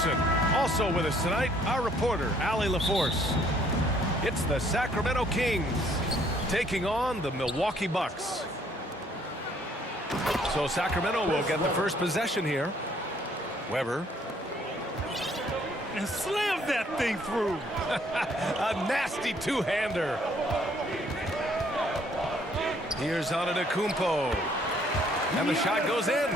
person. Also with us tonight, our reporter, Allie LaForce. It's the Sacramento Kings taking on the Milwaukee Bucks. So Sacramento will get the first possession here. Weber. And slammed that thing through. A nasty two-hander. Here's Antetokounmpo. And the shot goes in.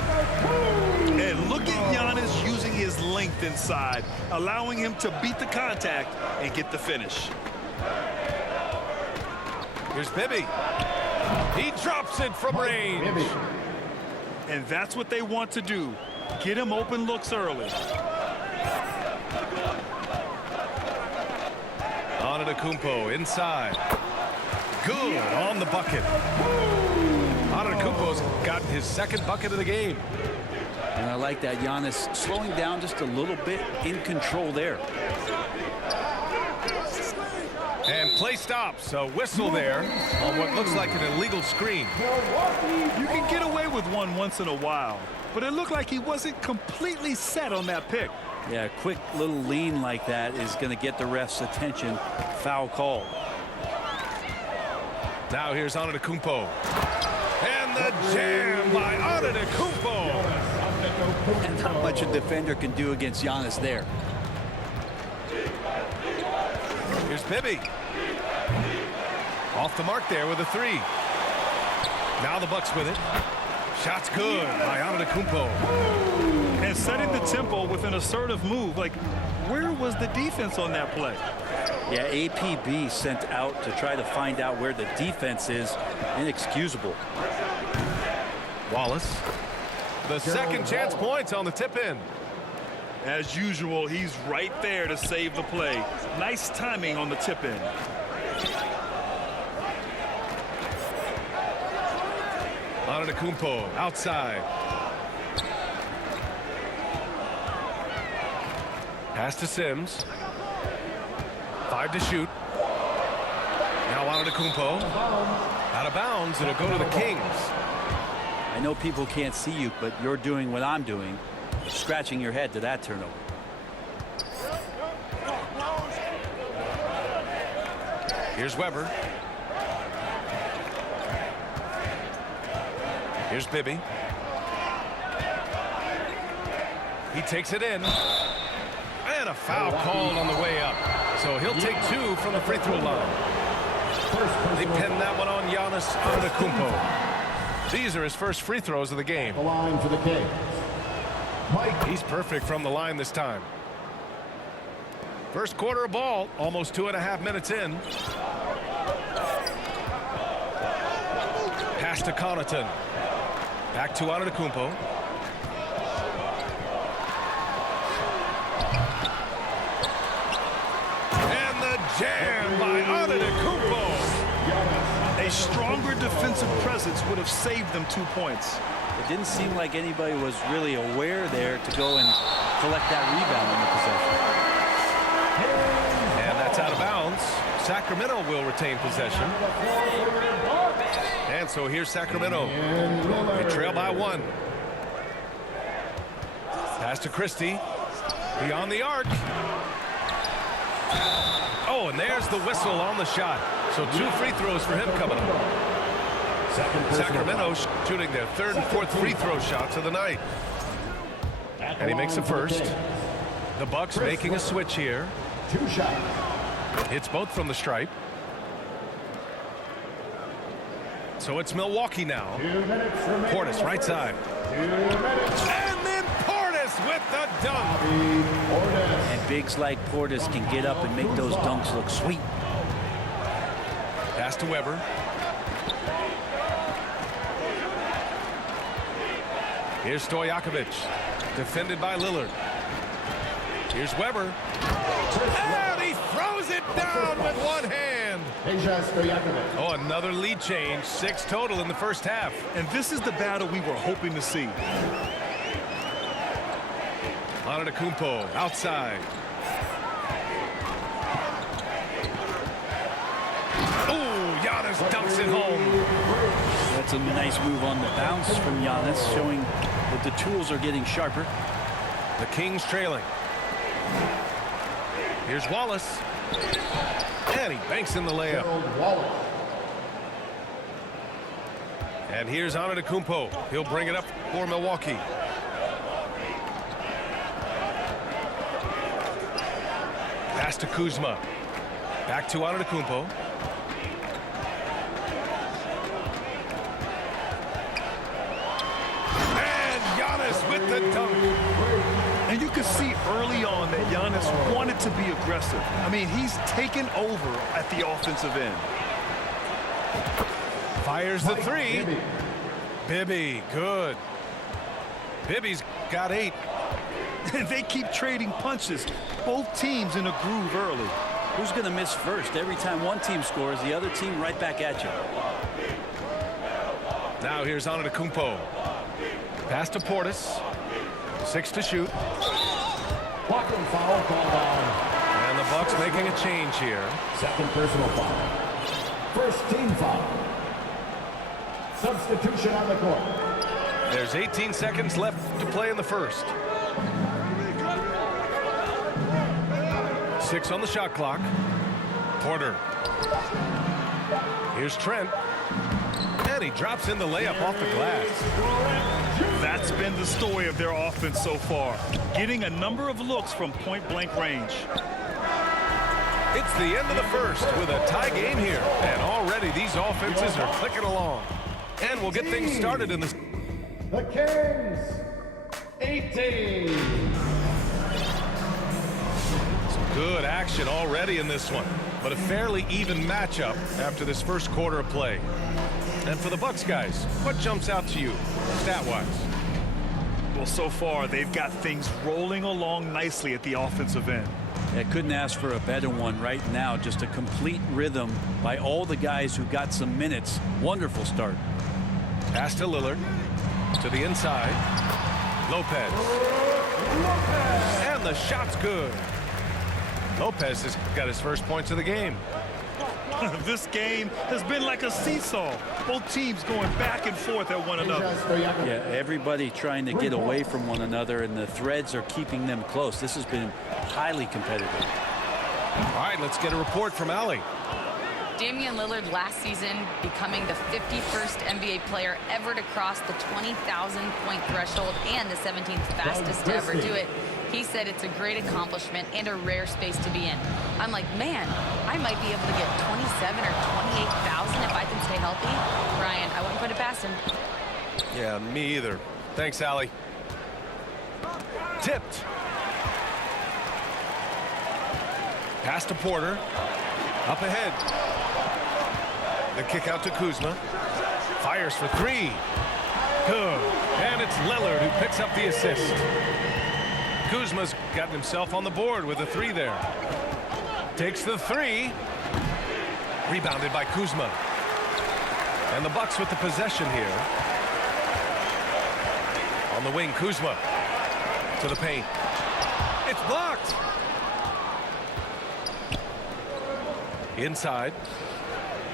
And look at Giannis using his length inside, allowing him to beat the contact and get the finish. Here's Bibby. He drops it from range. And that's what they want to do. Get him open looks early. Antetokounmpo inside. Good on the bucket. Antetokounmpo's gotten his second bucket of the game. And I like that Giannis slowing down just a little bit, in control there. And play stops. A whistle there on what looks like an illegal screen. You can get away with one once in a while, but it looked like he wasn't completely set on that pick. Yeah, a quick little lean like that is going to get the ref's attention. Foul call. Now here's Antetokounmpo. And the jam by Antetokounmpo. And not much a defender can do against Giannis there. Here's Bibby. Off the mark there with a three. Now the Bucks with it. Shot's good by Antetokounmpo. And setting the tempo with an assertive move. Like, where was the defense on that play? Yeah, APB sent out to try to find out where the defense is. Inexcusable. Wallace. The second chance points on the tip in. As usual, he's right there to save the play. Nice timing on the tip in. Antetokounmpo outside. Pass to Sims. 5 to shoot. Now Antetokounmpo. Out of bounds. It'll go to the Kings. I know people can't see you, but you're doing what I'm doing. Scratching your head to that turnover. Here's Weber. Here's Bibby. He takes it in. And a foul called on the way up. So he'll take 2 from the free throw line. They pinned that one on Giannis Antetokounmpo. These are his first free throws of the game. The line for the Kings. He's perfect from the line this time. First quarter of ball, almost 2.5 minutes in. Pass to Connaughton. Back to Antetokounmpo. And the jam by Antetokounmpo. A stronger defensive presence would have saved them 2 points. It didn't seem like anybody was really aware there to go and collect that rebound in the possession. And that's out of bounds. Sacramento will retain possession. And so here's Sacramento. They trail by 1. Pass to Christie. Beyond the arc. Oh, and there's the whistle on the shot. So 2 free throws for him coming up. Sacramento shooting their 3rd and 4th free throw shots of the night. And he makes the first. The Bucks making a switch here. 2 shots. Hits both from the stripe. So it's Milwaukee now. 2 minutes remaining. Portis right side. 2 minutes. And then Portis with the dunk. And bigs like Portis can get up and make those dunks look sweet. Pass to Weber. Here's Stojakovic. Defended by Lillard. Here's Weber. And he throws it down with one hand. Oh, another lead change. 6 total in the first half. And this is the battle we were hoping to see. Antetokounmpo outside. Oh, Giannis dunks it home. That's a nice move on the bounce from Giannis, showing that the tools are getting sharper. The Kings trailing. Here's Wallace. And he banks in the layup. Gerald Wallace. And here's Antetokounmpo. He'll bring it up for Milwaukee. Pass to Kuzma. Back to Antetokounmpo. And Giannis with the dunk. And you can see early on that Giannis wanted to be aggressive. I mean, he's taken over at the offensive end. Fires the three. Bibby, good. Bibby's got 8. And they keep trading punches. Both teams in a groove early. Who's going to miss first? Every time one team scores, the other team right back at you. Now here's Antetokounmpo. Pass to Portis. 6 to shoot. Blocking foul called on. And the Bucks making a change here. Second personal foul. First team foul. Substitution on the court. There's 18 seconds left to play in the first. 6 on the shot clock. Porter. Here's Trent. And he drops in the layup off the glass. That's been the story of their offense so far. Getting a number of looks from point-blank range. It's the end of the first with a tie game here. And already these offenses are clicking along. And we'll get things started in this. The Kings, 18. Some good action already in this one. But a fairly even matchup after this first quarter of play. And for the Bucks guys, what jumps out to you, stat-wise? Well, so far, they've got things rolling along nicely at the offensive end. I couldn't ask for a better one right now. Just a complete rhythm by all the guys who got some minutes. Wonderful start. Pass to Lillard. To the inside. Lopez. And the shot's good. Lopez has got his first points of the game. This game has been like a seesaw. Both teams going back and forth at one another. Yeah, everybody trying to get away from one another, and the threads are keeping them close. This has been highly competitive. All right, let's get a report from Allie. Damian Lillard last season becoming the 51st NBA player ever to cross the 20,000-point threshold and the 17th fastest to ever do it. He said it's a great accomplishment and a rare space to be in. I'm like, man, I might be able to get 27 or 28,000 if I can stay healthy. Brian, I wouldn't put it past him. Yeah, me either. Thanks, Allie. Tipped. Pass to Porter. Up ahead. The kick out to Kuzma. Fires for 3. Good. And it's Lillard who picks up the assist. Kuzma's gotten himself on the board with a 3 there. Takes the 3. Rebounded by Kuzma. And the Bucks with the possession here. On the wing, Kuzma. To the paint. It's blocked. Inside.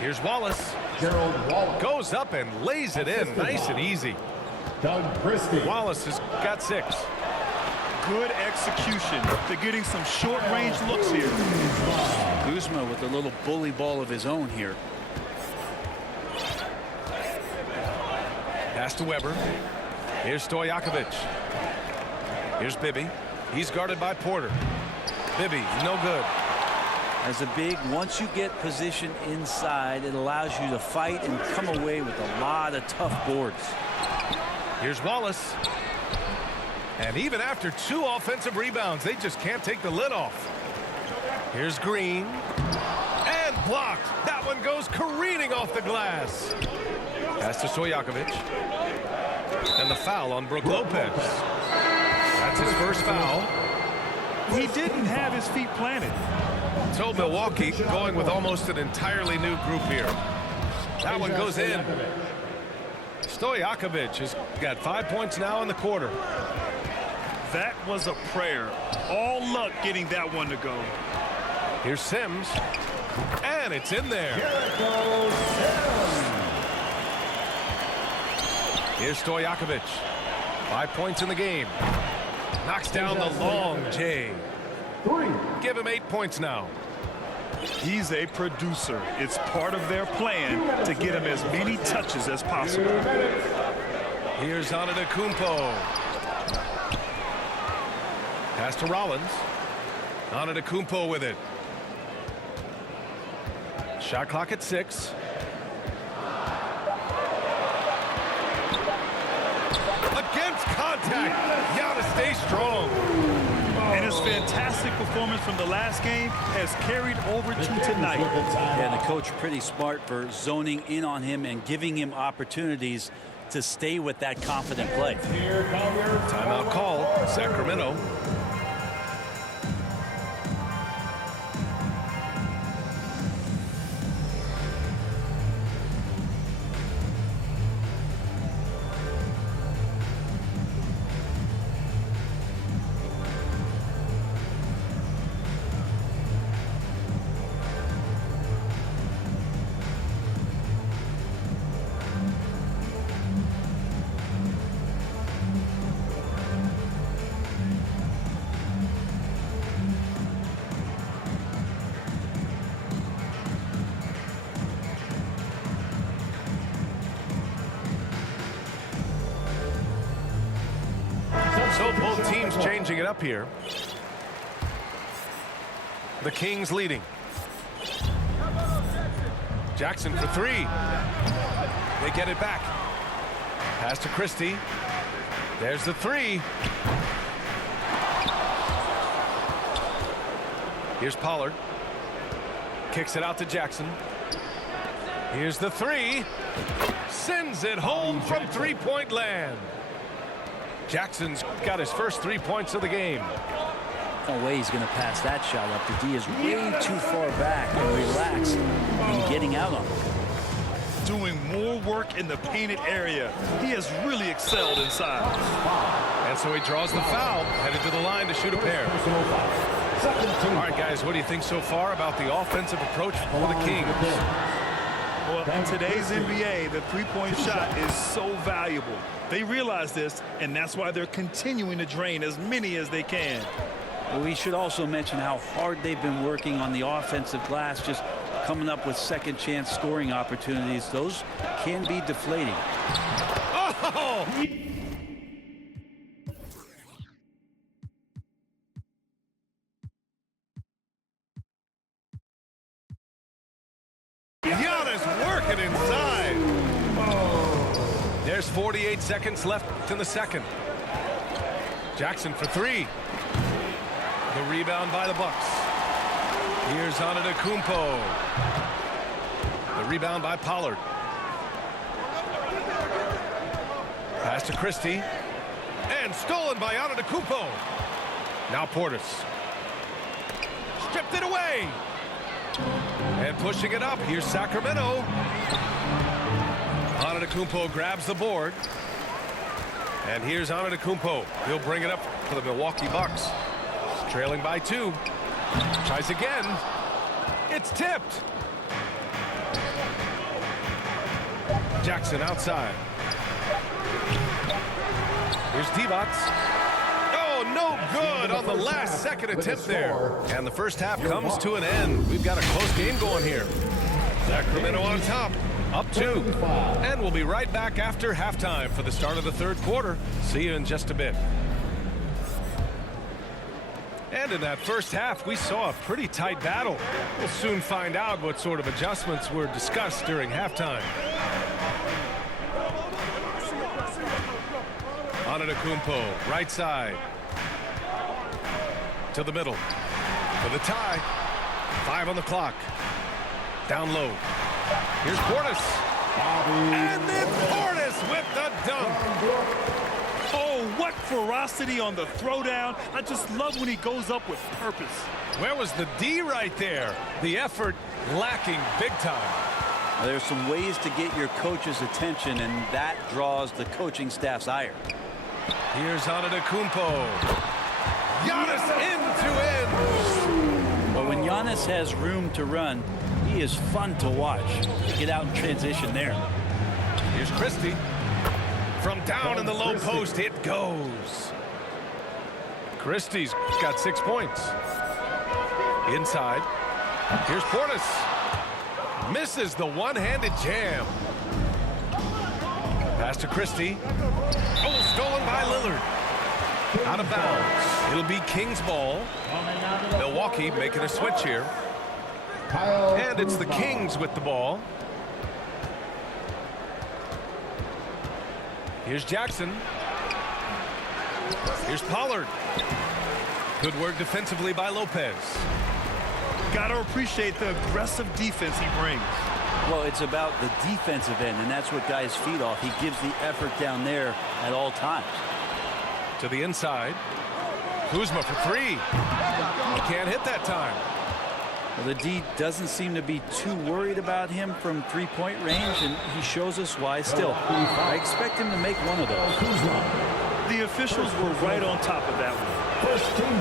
Here's Wallace. Gerald Wallace. Goes up and lays it in. Nice and easy. Doug Christie. Wallace has got 6. Good execution. They're getting some short-range looks here. Kuzma with a little bully ball of his own here. Pass to Weber. Here's Stojakovic. Here's Bibby. He's guarded by Porter. Bibby, no good. As a big, once you get position inside, it allows you to fight and come away with a lot of tough boards. Here's Wallace. And even after 2 offensive rebounds, they just can't take the lid off. Here's Green. And blocked. That one goes careening off the glass. Pass to Stojakovic. And the foul on Brook Lopez. That's his first foul. He didn't have his feet planted. So Milwaukee going with almost an entirely new group here. That one goes in. Stojakovic has got 5 points now in the quarter. That was a prayer. All luck getting that one to go. Here's Sims. And it's in there. Here's Stojakovic. 5 points in the game. Knocks down the long J. 3. Give him 8 points now. He's a producer. It's part of their plan to get him as many touches as possible. Here's Antetokounmpo. Pass to Rollins. Antetokounmpo with it. Shot clock at 6. Against contact. Giannis stays strong. And his fantastic performance from the last game has carried over to tonight. And the coach pretty smart for zoning in on him and giving him opportunities to stay with that confident play. Timeout call, Sacramento. So both teams changing it up here. The Kings leading. Jackson for 3. They get it back. Pass to Christie. There's the 3. Here's Pollard. Kicks it out to Jackson. Here's the 3. Sends it home from three-point land. Jackson's got his first 3 points of the game. No way he's going to pass that shot up. The D is way too far back and relaxed in getting out on it. Doing more work in the painted area. He has really excelled inside. And so he draws the foul, headed to the line to shoot a pair. All right, guys, what do you think so far about the offensive approach for the Kings? Well, in today's NBA, the three-point shot is so valuable. They realize this, and that's why they're continuing to drain as many as they can. Well, we should also mention how hard they've been working on the offensive glass, just coming up with second chance scoring opportunities. Those can be deflating. Oh! Giannis working inside. There's 48 seconds left in the second. Jackson for 3. The rebound by the Bucks. Here's Antetokounmpo. The rebound by Pollard. Pass to Christie. And stolen by Antetokounmpo. Now Portis. Stripped it away. And pushing it up. Here's Sacramento. Antetokounmpo grabs the board. And here's Antetokounmpo. He'll bring it up for the Milwaukee Bucks. Trailing by 2. Tries again. It's tipped. Jackson outside. Here's Divac. Oh, no good on the last second attempt there. And the first half comes to an end. We've got a close game going here. Sacramento on top. Up 2. And we'll be right back after halftime for the start of the third quarter. See you in just a bit. And in that first half, we saw a pretty tight battle. We'll soon find out what sort of adjustments were discussed during halftime. Antetokounmpo, right side. To the middle. For the tie. 5 on the clock. Down low. Here's Portis. And then Portis with the dunk. Oh, what ferocity on the throwdown. I just love when he goes up with purpose. Where was the D right there? The effort lacking big time. Well, there's some ways to get your coach's attention, and that draws the coaching staff's ire. Here's Antetokounmpo. Giannis end to end. But when Giannis has room to run, he is fun to watch. Get out in transition there. Here's Christie. From down in the low post, it goes. Christie's got 6 points. Inside. Here's Portis. Misses the one-handed jam. Pass to Christie. Oh, stolen by Lillard. Out of bounds. It'll be King's ball. Milwaukee making a switch here. And it's the Kings with the ball. Here's Jackson. Here's Pollard. Good work defensively by Lopez. Got to appreciate the aggressive defense he brings. Well, it's about the defensive end, and that's what guys feed off. He gives the effort down there at all times. To the inside. Kuzma for three. He can't hit that time. Well, the D doesn't seem to be too worried about him from three-point range, and he shows us why still. I expect him to make one of those. The officials were right on top of that one.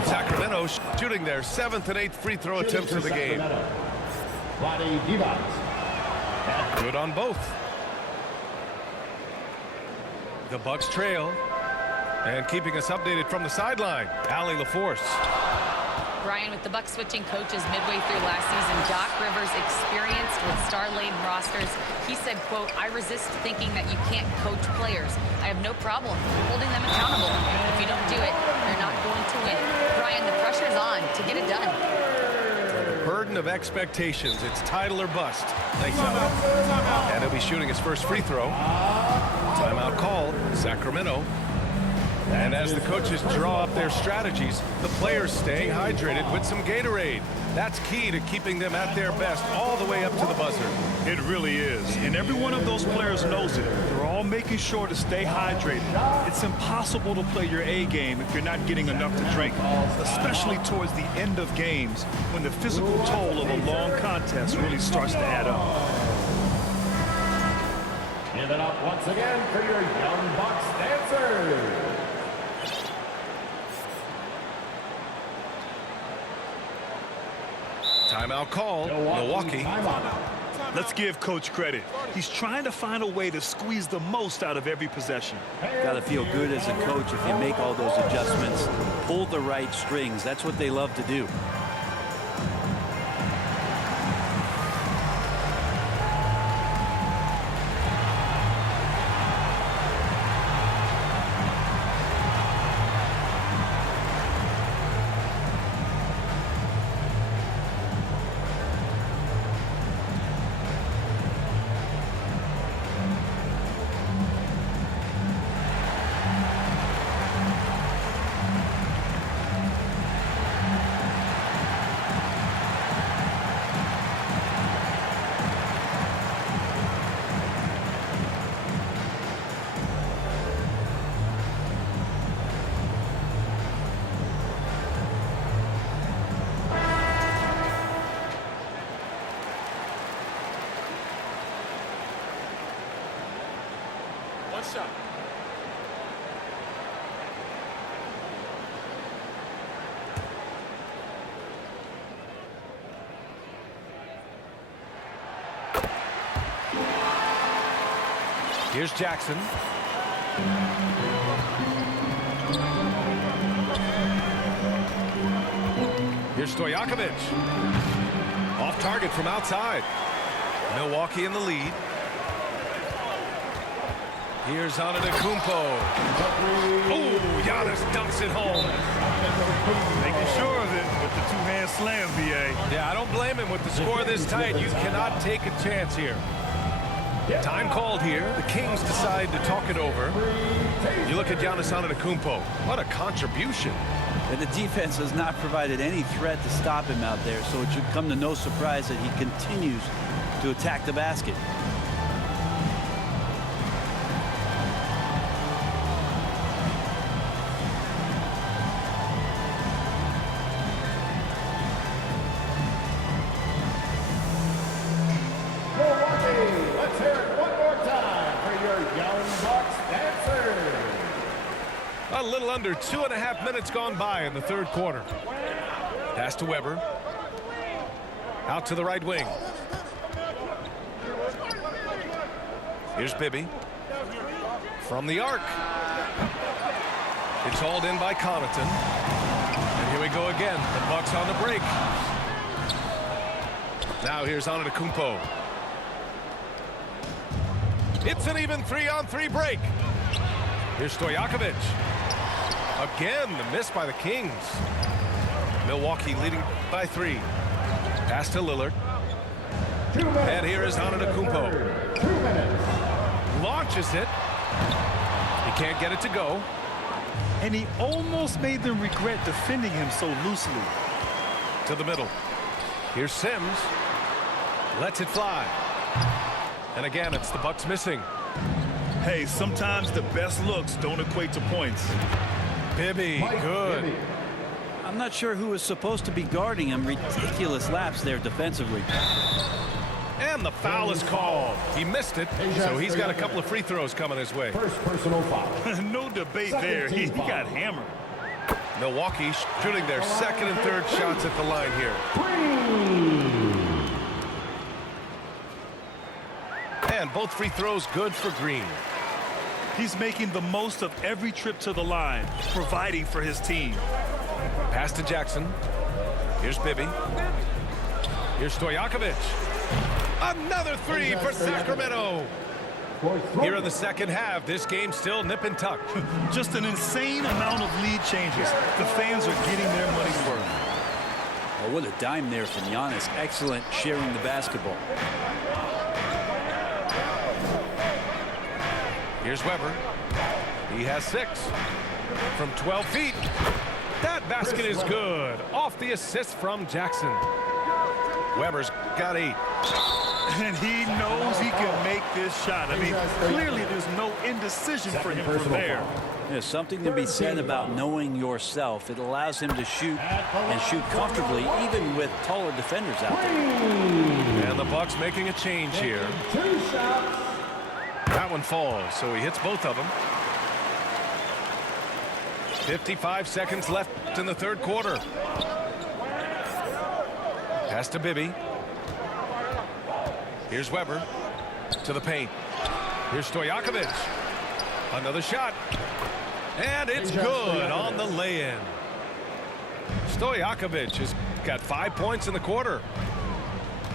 Sacramento shooting their 7th and 8th free throw attempts of the game. Good on both. The Bucks trail. And keeping us updated from the sideline, Allie LaForce. Brian, with the Bucks switching coaches midway through last season, Doc Rivers, experienced with star-laden rosters, he said, quote, "I resist thinking that you can't coach players. I have no problem holding them accountable. If you don't do it, you're not going to win." Brian, the pressure's on to get it done. Burden of expectations. It's title or bust. Thanks, Allie. And he'll be shooting his first free throw. Timeout called, Sacramento. And as the coaches draw up their strategies, the players staying hydrated with some Gatorade. That's key to keeping them at their best all the way up to the buzzer. It really is. And every one of those players knows it. They're all making sure to stay hydrated. It's impossible to play your A game if you're not getting enough to drink, especially towards the end of games when the physical toll of a long contest really starts to add up. Give it up once again for your Young Bucks dancers. Timeout call, Milwaukee. Let's give Coach credit. He's trying to find a way to squeeze the most out of every possession. Got to feel good as a coach if you make all those adjustments, pull the right strings. That's what they love to do. Here's Jackson. Here's Stojakovic. Off target from outside. Milwaukee in the lead. Here's Antetokounmpo. Oh, Giannis dunks it home. Making sure of it with the two-hand slam, VA. Yeah, I don't blame him with the score this tight. You cannot take a chance here. Time called here. The Kings decide to talk it over. You look at Giannis Antetokounmpo. What a contribution. And the defense has not provided any threat to stop him out there, so it should come to no surprise that he continues to attack the basket. A little under 2.5 minutes gone by in the third quarter. Pass to Weber. Out to the right wing. Here's Bibby. From the arc. It's hauled in by Connaughton. And here we go again. The Bucks on the break. Now here's Antetokounmpo. It's an even 3-on-3 break. Here's Stojakovic. Again, the miss by the Kings. Milwaukee leading by 3. Pass to Lillard. And here is Antetokounmpo. 2 minutes. Launches it. He can't get it to go. And he almost made them regret defending him so loosely. To the middle. Here's Sims. Lets it fly. And again, it's the Bucks missing. Hey, sometimes the best looks don't equate to points. Bibby, good. Bibby. I'm not sure who was supposed to be guarding him. Ridiculous lapse there defensively. And the foul is called. He missed it, so he's got a couple of free throws coming his way. First personal foul. No debate there. He got hammered. Milwaukee shooting their second and third shots at the line here. And both free throws good for Green. He's making the most of every trip to the line, providing for his team. Pass to Jackson. Here's Bibby. Here's Stojakovic. Another 3 for Sacramento. Here in the second half, this game still nip and tuck. Just an insane amount of lead changes. The fans are getting their money's worth. Oh, what a dime there from Giannis. Excellent sharing the basketball. Here's Weber. He has 6 from 12 feet. That basket is good. Off the assist from Jackson. Weber's got 8. And he knows he can make this shot. I mean, clearly there's no indecision for him from there. There's something to be said about knowing yourself. It allows him to shoot and shoot comfortably, even with taller defenders out there. And the Bucks making a change here. 2 shots. That one falls, so he hits both of them. 55 seconds left in the third quarter. Pass to Bibby. Here's Weber to the paint. Here's Stojakovic. Another shot. And it's good on the lay-in. Stojakovic has got 5 points in the quarter.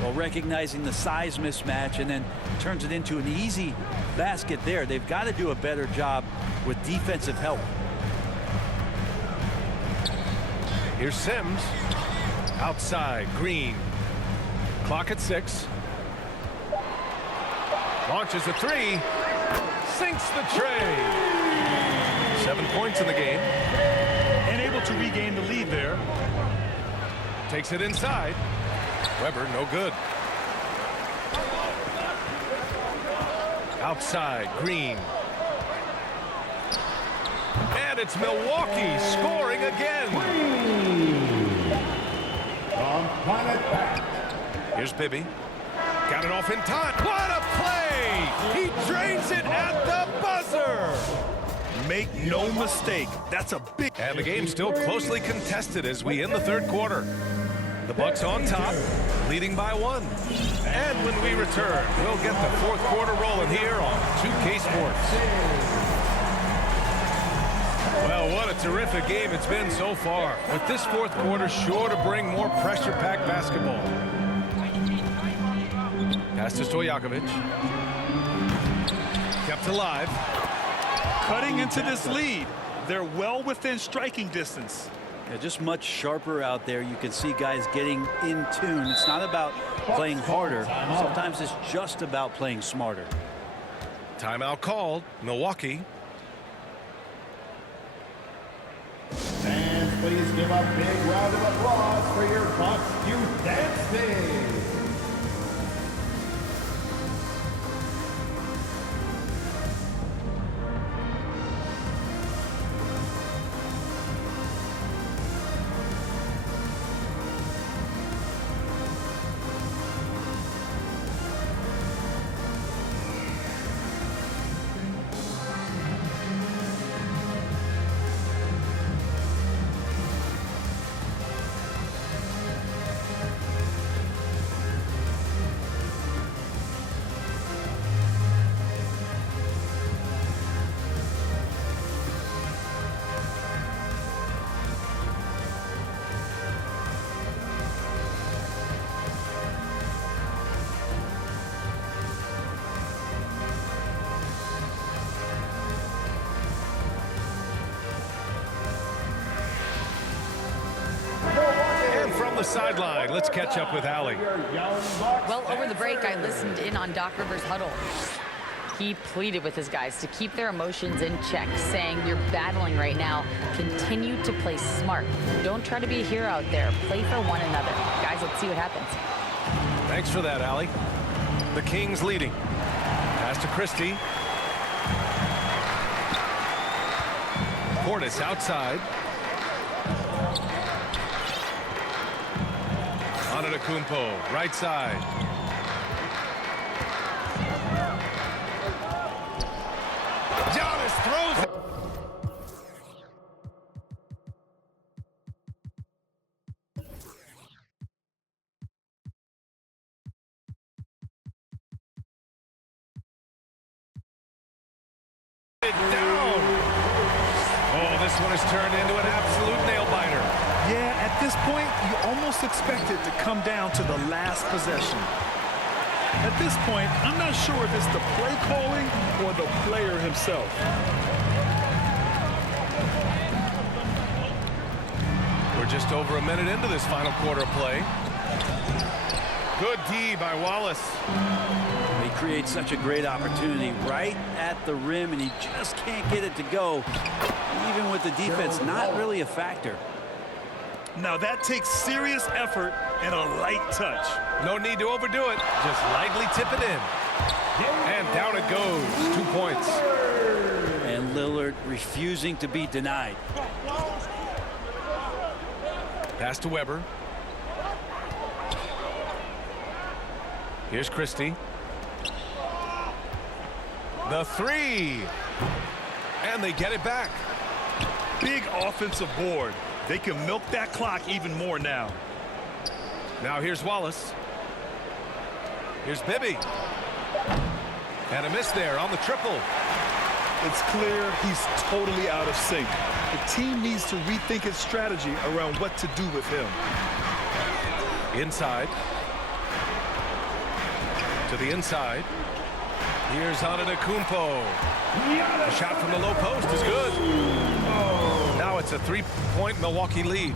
Well, recognizing the size mismatch and then turns it into an easy basket there. They've got to do a better job with defensive help. Here's Sims. Outside, Green. Clock at 6. Launches a 3. Sinks the tray. 7 points in the game. And able to regain the lead there. Takes it inside. Weber, no good. Outside, Green. And it's Milwaukee scoring again. From Planet Back. Here's Bibby. Got it off in time. What a play! He drains it at the buzzer. Make no mistake, that's a big... And the game's still closely contested as we end the third quarter. The Bucks on top, leading by 1. And when we return, we'll get the fourth quarter rolling here on 2K Sports. Well, what a terrific game it's been so far. With this fourth quarter sure to bring more pressure-packed basketball. Pass to Stojakovic. Kept alive. Cutting into this lead. They're well within striking distance. Yeah, just much sharper out there. You can see guys getting in tune. It's not about playing harder. Sometimes it's just about playing smarter. Timeout called. Milwaukee. Fans, please give a big round of applause for your Bucks Youth Dance Day. the sideline. Let's catch up with Allie. Well, over the break, I listened in on Doc Rivers' huddle. He pleaded with his guys to keep their emotions in check, saying, you're battling right now. Continue to play smart. Don't try to be a hero out there. Play for one another. Guys, let's see what happens. Thanks for that, Allie. The Kings leading. Pass to Christie. Portis outside. Antetokounmpo, right side. Giannis throws it. Down. Oh, this one has turned into an absolute nail-biter. Yeah, at this point, you almost expect it to come down to the last possession. At this point, I'm not sure if it's the play calling or the player himself. We're just over a minute into this final quarter of play. Good D by Wallace. He creates such a great opportunity right at the rim, and he just can't get it to go. Even with the defense not really a factor. Now that takes serious effort and a light touch. No need to overdo it. Just lightly tip it in. And down it goes. 2 points. And Lillard refusing to be denied. Pass to Weber. Here's Christie. The three. And they get it back. Big offensive board. They can milk that clock even more now. Now here's Wallace. Here's Bibby. And a miss there on the triple. It's clear he's totally out of sync. The team needs to rethink its strategy around what to do with him. Inside. To the inside. Here's Antetokounmpo. A shot from the low post is good. Now it's a 3-point Milwaukee lead.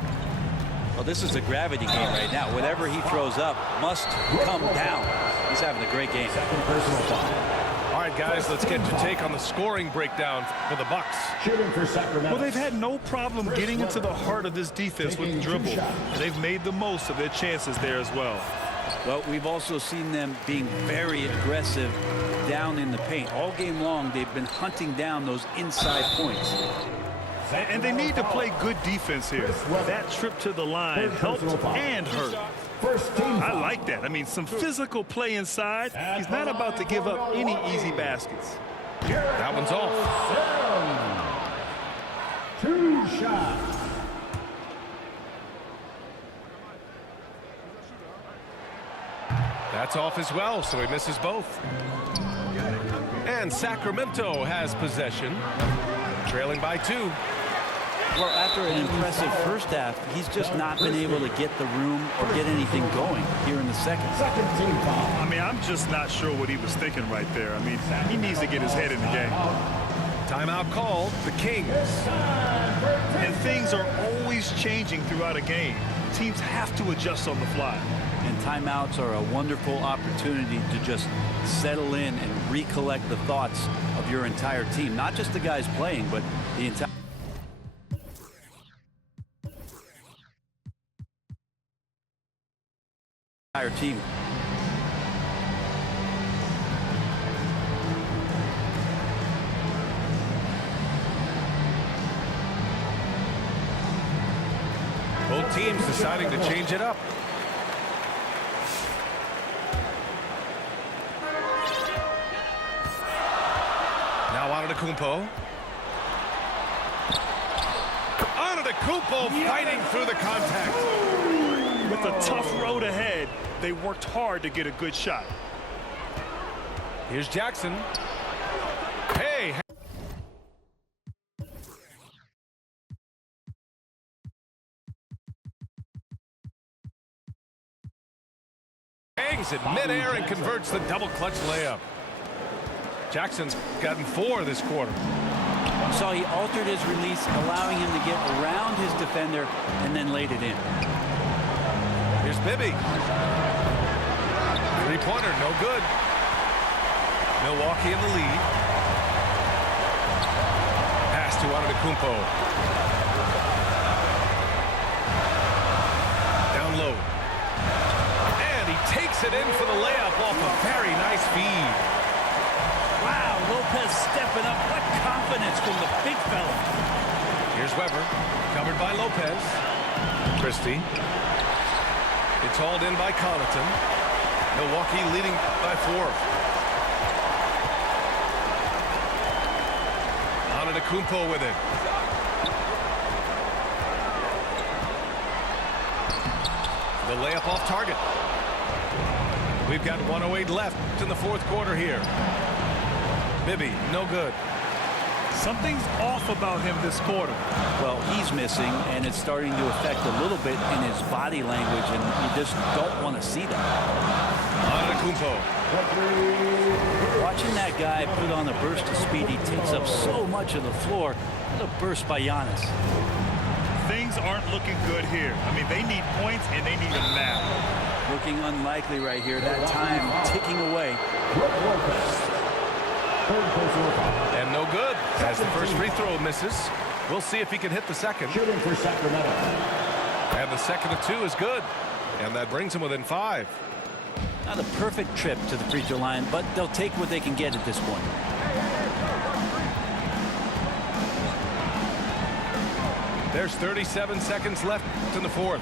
Well, this is a gravity game right now. Whatever he throws up must come down. He's having a great game. All right, guys, let's get your take on the scoring breakdown for the Bucks. Shooting for Sacramento. Well, they've had no problem getting into the heart of this defense with the dribble. They've made the most of their chances there as well. Well, we've also seen them being very aggressive down in the paint. All game long, they've been hunting down those inside points. And they need to play good defense here. That trip to the line helped and hurt. I like that. I mean, some physical play inside. He's not about to give up any easy baskets. That one's off. 2 shots. That's off as well, so he misses both. And Sacramento has possession, trailing by 2. Well, after an impressive first half, he's just not been able to get the room or get anything going here in the second. I mean, I'm just not sure what he was thinking right there. I mean, he needs to get his head in the game. Timeout called, the Kings. And things are always changing throughout a game. Teams have to adjust on the fly. And timeouts are a wonderful opportunity to just settle in and recollect the thoughts of your entire team. Not just the guys playing, but the entire team. Both teams deciding to change it up. Now Antetokounmpo. Antetokounmpo fighting through the contact. With a tough road ahead, they worked hard to get a good shot. Here's Jackson. Hey. Hangs in midair and converts the double clutch layup. Jackson's gotten 4 this quarter. So he altered his release, allowing him to get around his defender and then laid it in. Here's Bibby. Three-pointer, no good. Milwaukee in the lead. Pass to Antetokounmpo. Down low. And he takes it in for the layup off a very nice feed. Wow, Lopez stepping up. What confidence from the big fella. Here's Weber, covered by Lopez. Christie. It's hauled in by Connaughton. Milwaukee leading by 4. Antetokounmpo with it. The layup off target. We've got 1:08 left in the fourth quarter here. Bibby, no good. Something's off about him this quarter. Well, he's missing, and it's starting to affect a little bit in his body language, and you just don't want to see that. Antetokounmpo. Watching that guy put on a burst of speed, he takes up so much of the floor. What a burst by Giannis. Things aren't looking good here. I mean, they need points, and they need them now. Looking unlikely right here. That time ticking away. And no good as the first free throw misses. We'll see if he can hit the second. Shooting for Sacramento. And the second of 2 is good. And that brings him within 5. Not a perfect trip to the free throw line, but they'll take what they can get at this point. There's 37 seconds left in the fourth.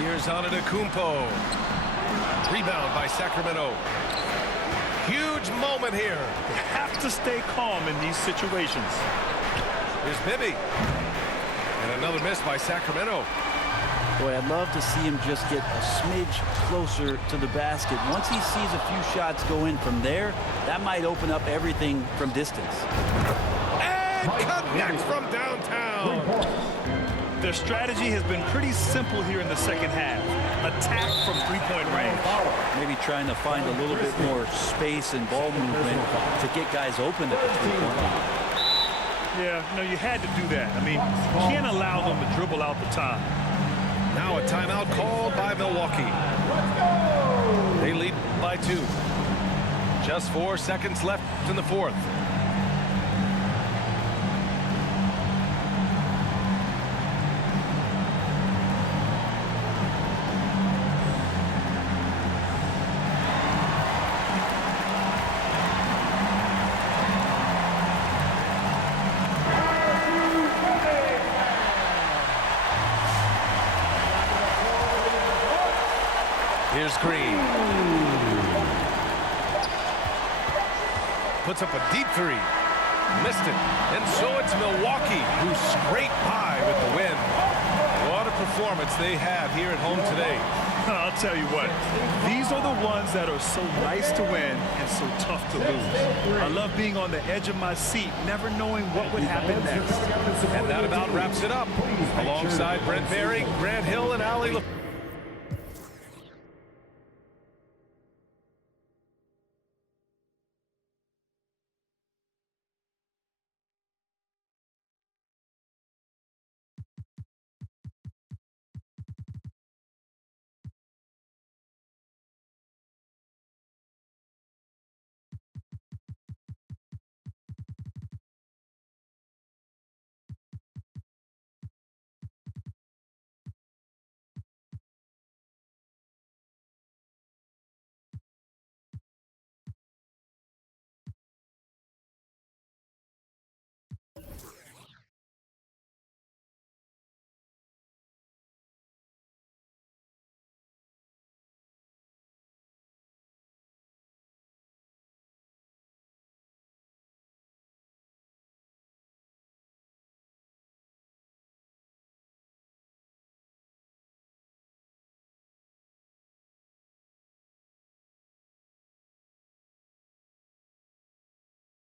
Here's Antetokounmpo. Rebound by Sacramento. Huge moment here. You have to stay calm in these situations. Here's Bibby. And another miss by Sacramento. Boy, I'd love to see him just get a smidge closer to the basket. Once he sees a few shots go in from there, that might open up everything from distance. And connects from downtown. Their strategy has been pretty simple here in the second half. Attack from three-point range. Maybe trying to find a little bit more space and ball movement to get guys open at the three-point line. Yeah, no, you had to do that. I mean, you can't allow them to dribble out the time. Now a timeout called by Milwaukee. They lead by 2. Just 4 seconds left in the fourth. Here's Green. Puts up a deep 3. Missed it. And so it's Milwaukee who scraped by with the win. What a performance they have here at home today. I'll tell you what, these are the ones that are so nice to win and so tough to lose. I love being on the edge of my seat, never knowing what would happen next. And that about wraps it up. Alongside Brent Berry, Grant Hill, and Allie.